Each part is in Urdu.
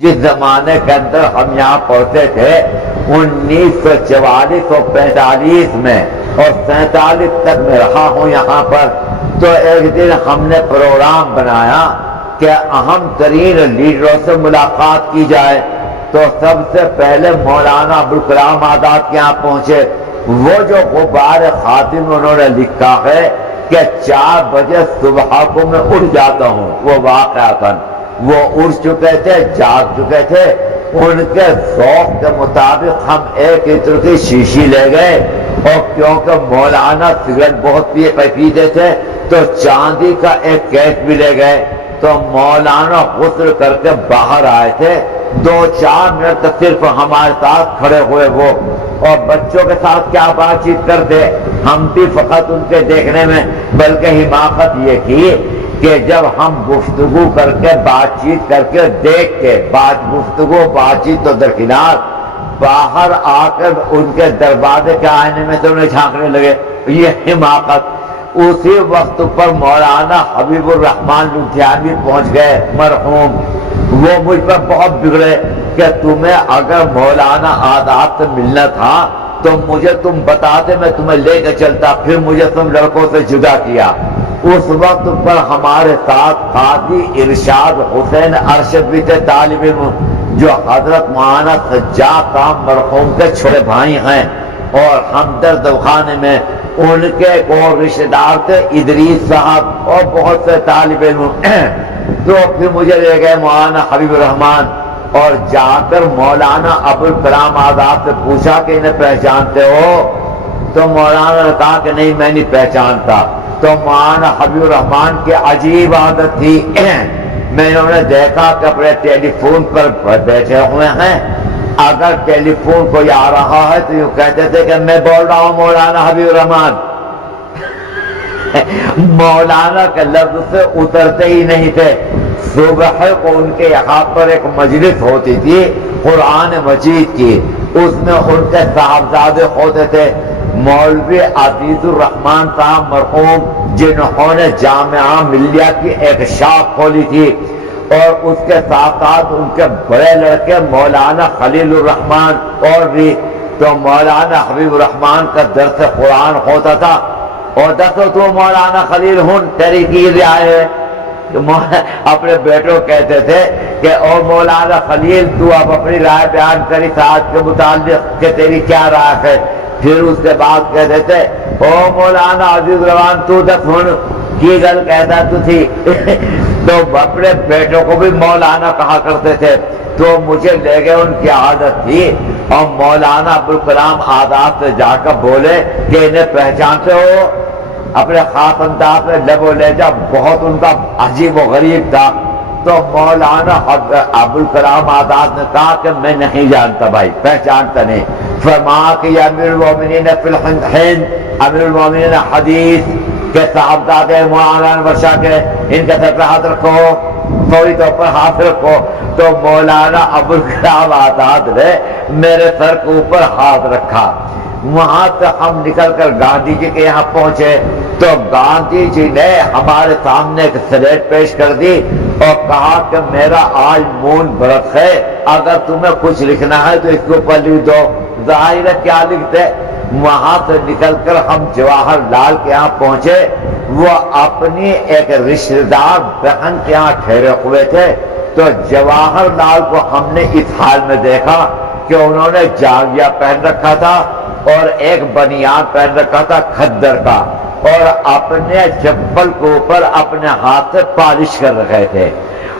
جس زمانے کے اندر ہم یہاں پہنچے تھے 1944 اور 45 میں اور 47 تک میں رہا ہوں یہاں پر، تو ایک دن ہم نے پروگرام بنایا کہ اہم ترین لیڈروں سے ملاقات کی جائے، تو سب سے پہلے مولانا ابوالکلام آزاد کے یہاں پہنچے۔ وہ جو غبار خاتم انہوں نے لکھا ہے کہ 4 بجے صبح کو میں اٹھ جاتا ہوں، وہ واقعتاً وہ اٹھ چکے تھے، جاگ چکے تھے۔ ان کے ذوق کے مطابق ہم ایک عطر کی شیشی لے گئے، اور کیونکہ مولانا سگریٹ بہت پیتے تھے تو چاندی کا ایک کیس بھی لے گئے۔ تو مولانا غسل کر کے باہر آئے تھے، 2-4 منٹ تک صرف ہمارے ساتھ کھڑے ہوئے وہ، اور بچوں کے ساتھ کیا بات چیت کرتے، ہم بھی فقط ان کے دیکھنے میں، بلکہ حماقت یہ کی کہ جب ہم گفتگو کر کے بات چیت کر کے دیکھ کے گفتگو بات چیت تو درکنار، باہر آ کر ان کے دروازے کے آئینے میں سے انہیں جھانکنے لگے، یہ حماقت۔ اسی وقت پر مولانا حبیب الرحمان لدھیانوی پہنچ گئے مرحوم، وہ مجھ پر بہت بگڑے کہ تمہیں اگر مولانا آزاد سے ملنا تھا تو مجھے تم بتاتے، میں تمہیں لے کے چلتا، پھر مجھے تم لڑکوں سے جدا کیا۔ اس وقت پر ہمارے ساتھ قاضی ارشاد حسین ارشد بھی تھے، طالب علم، جو حضرت مولانا سجاد صاحب مرحوم کے چھوٹے بھائی ہیں، اور ہمدرد خانے میں ان کے ایک اور رشتے دار تھے ادریس صاحب، اور بہت سے طالب علم۔ تو پھر مجھے لے گئے مولانا حبیب الرحمان، اور جا کر مولانا ابوالکلام آزاد سے پوچھا کہ انہیں پہچانتے ہو؟ تو مولانا نے کہا کہ نہیں، میں نہیں پہچانتا۔ تو مولانا حبیب الرحمان کی عجیب عادت تھی، میں انہوں نے دیکھا کہ اپنے ٹیلی فون پر بیٹھے ہوئے ہیں، اگر ٹیلی فون کوئی آ رہا ہے تو یوں کہتے تھے کہ میں بول رہا ہوں مولانا حبیب الرحمان۔ مولانا کے لفظ سے اترتے ہی نہیں تھے۔ صبح کو ان کے یہاں پر ایک مجلس ہوتی تھی قرآن مجید کی، اس میں ان کے صاحبزادے ہوتے تھے، مولوی عزیز الرحمان صاحب مرحوم، جنہوں نے جامعہ ملیہ کی ایک شاخ کھولی تھی، اور اس کے ساتھ ساتھ ان کے بڑے لڑکے مولانا خلیل الرحمان اور بھی۔ تو مولانا حبیب الرحمان کا درس قرآن ہوتا تھا، اور دسو تو مولانا خلیل ہن تیری کی رائے ہے؟ اپنے بیٹوں کہتے تھے کہ او مولانا خلیل تو اب اپنی رائے بیان کری ساتھ کے متعلق کہ تیری کیا رائے ہے؟ پھر اس کے بعد کہتے تھے او مولانا عزیز الرحمان تو دس ہن کی گل کہتا تو تھی۔ تو اپنے بیٹوں کو بھی مولانا کہا کرتے تھے۔ تو مجھے لے گئے، ان کی عادت تھی، اور مولانا ابوالکلام آزاد سے جا کر بولے کہ انہیں پہچانتے ہو؟ اپنے خاص انداز میں لب و لہجہ بہت ان کا عجیب و غریب تھا۔ تو مولانا ابوالکلام آزاد نے کہا کہ میں نہیں جانتا بھائی، پہچانتا نہیں۔ فرمایا کہ یہ امیر المومنین فی الہند، امیر المومنین حدیث کے صاحبزادے مولانا انور شاہ کے، ان کے سر پہ ہاتھ رکھو، فوری طور پر ہاتھ رکھو۔ تو مولانا ابوالکلام آزاد نے میرے سر کے اوپر ہاتھ رکھا۔ وہاں سے ہم نکل کر گاندھی جی کے یہاں پہنچے، تو گاندھی جی نے ہمارے سامنے ایک سلیٹ پیش کر دی اور کہا کہ میرا آج مون برت ہے، اگر تمہیں کچھ لکھنا ہے تو اس کے اوپر لکھ دو۔ ظاہر ہے کیا لکھتے؟ وہاں سے نکل کر ہم جواہر لال کے یہاں پہنچے، وہ اپنی ایک رشتہ دار بہن کے یہاں ٹھہرے ہوئے تھے۔ تو جواہر لال کو ہم نے اس حال میں دیکھا کہ انہوں نے جاغیا پہن رکھا تھا اور ایک بنیان پہن رکھا تھا کھدر کا، اور اپنے چپل کے اوپر اپنے ہاتھ سے پالش کر رکھے تھے۔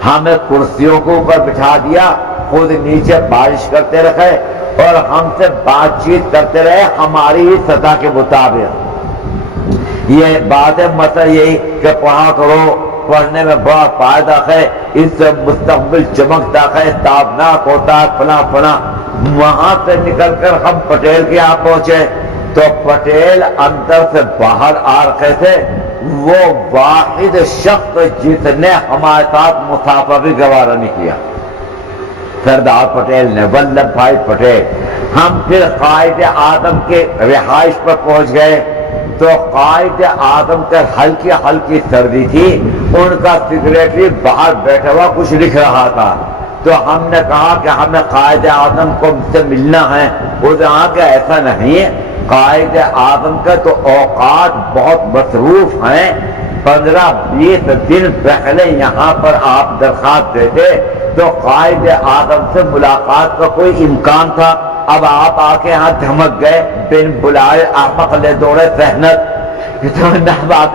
ہمیں کرسیوں کے اوپر بٹھا دیا، خود نیچے پالش کرتے رکھے، اور ہم سے بات چیت کرتے رہے ہماری ہی سطح کے مطابق۔ یہ بات ہے، مطلب یہی کہ پڑھا کرو، پڑھنے میں بڑا فائدہ ہے، اس سے مستقبل چمکتا ہے، تابناک ہوتا ہے، فلاں فلاں۔ وہاں سے نکل کر ہم پٹیل کے یہاں پہنچے، تو پٹیل اندر سے باہر آ رکھے تھے، وہ واحد شخص جس نے ہمارے ساتھ مسافہ بھی گوارا نہیں کیا، سردار پٹیل نے، ولبھ بھائی پٹیل۔ ہم پھر قائد اعظم کے رہائش پر پہنچ گئے، تو قائد اعظم کے ہلکی ہلکی سردی تھی، ان کا سیکریٹری باہر بیٹھا ہوا کچھ لکھ رہا تھا۔ تو ہم نے کہا کہ ہمیں قائد اعظم کو سے ملنا ہے. وہ کہا کہ ایسا نہیں ہے، قائد اعظم کا تو اوقات بہت مصروف ہیں، 15-20 دن پہلے یہاں پر آپ درخواست دیتے تو قائد اعظم سے ملاقات کا کوئی امکان تھا. اب آپ آ کے یہاں دھمک گئے، بن بلائے احمق لے دوڑے سہنت. بات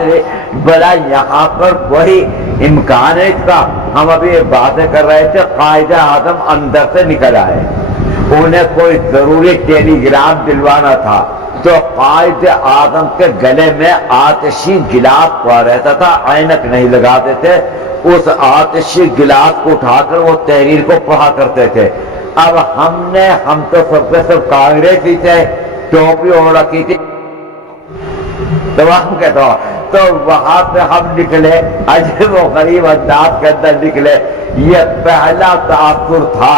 بلا یہاں پر کوئی امکان ہے اس کا؟ ہم ابھی یہ باتیں کر رہے تھے، قائد اعظم اندر سے نکل آئے، انہیں کوئی ضروری ٹیلی گرام دلوانا تھا تو قائد اعظم کے گلے میں آتشی گلاس پڑا رہتا تھا، عینک نہیں لگاتے تھے، اس آتشی گلاس کو اٹھا کر وہ تحریر کو پڑھا کرتے تھے. اب ہم تو سب کے سب کانگریسی تھے، ٹوپی اوڑھ رکھی تھی تمام کے تو وہاں سے ہم نکلے عجیب و غریب انداز کے اندر نکلے. یہ پہلا تاثر تھا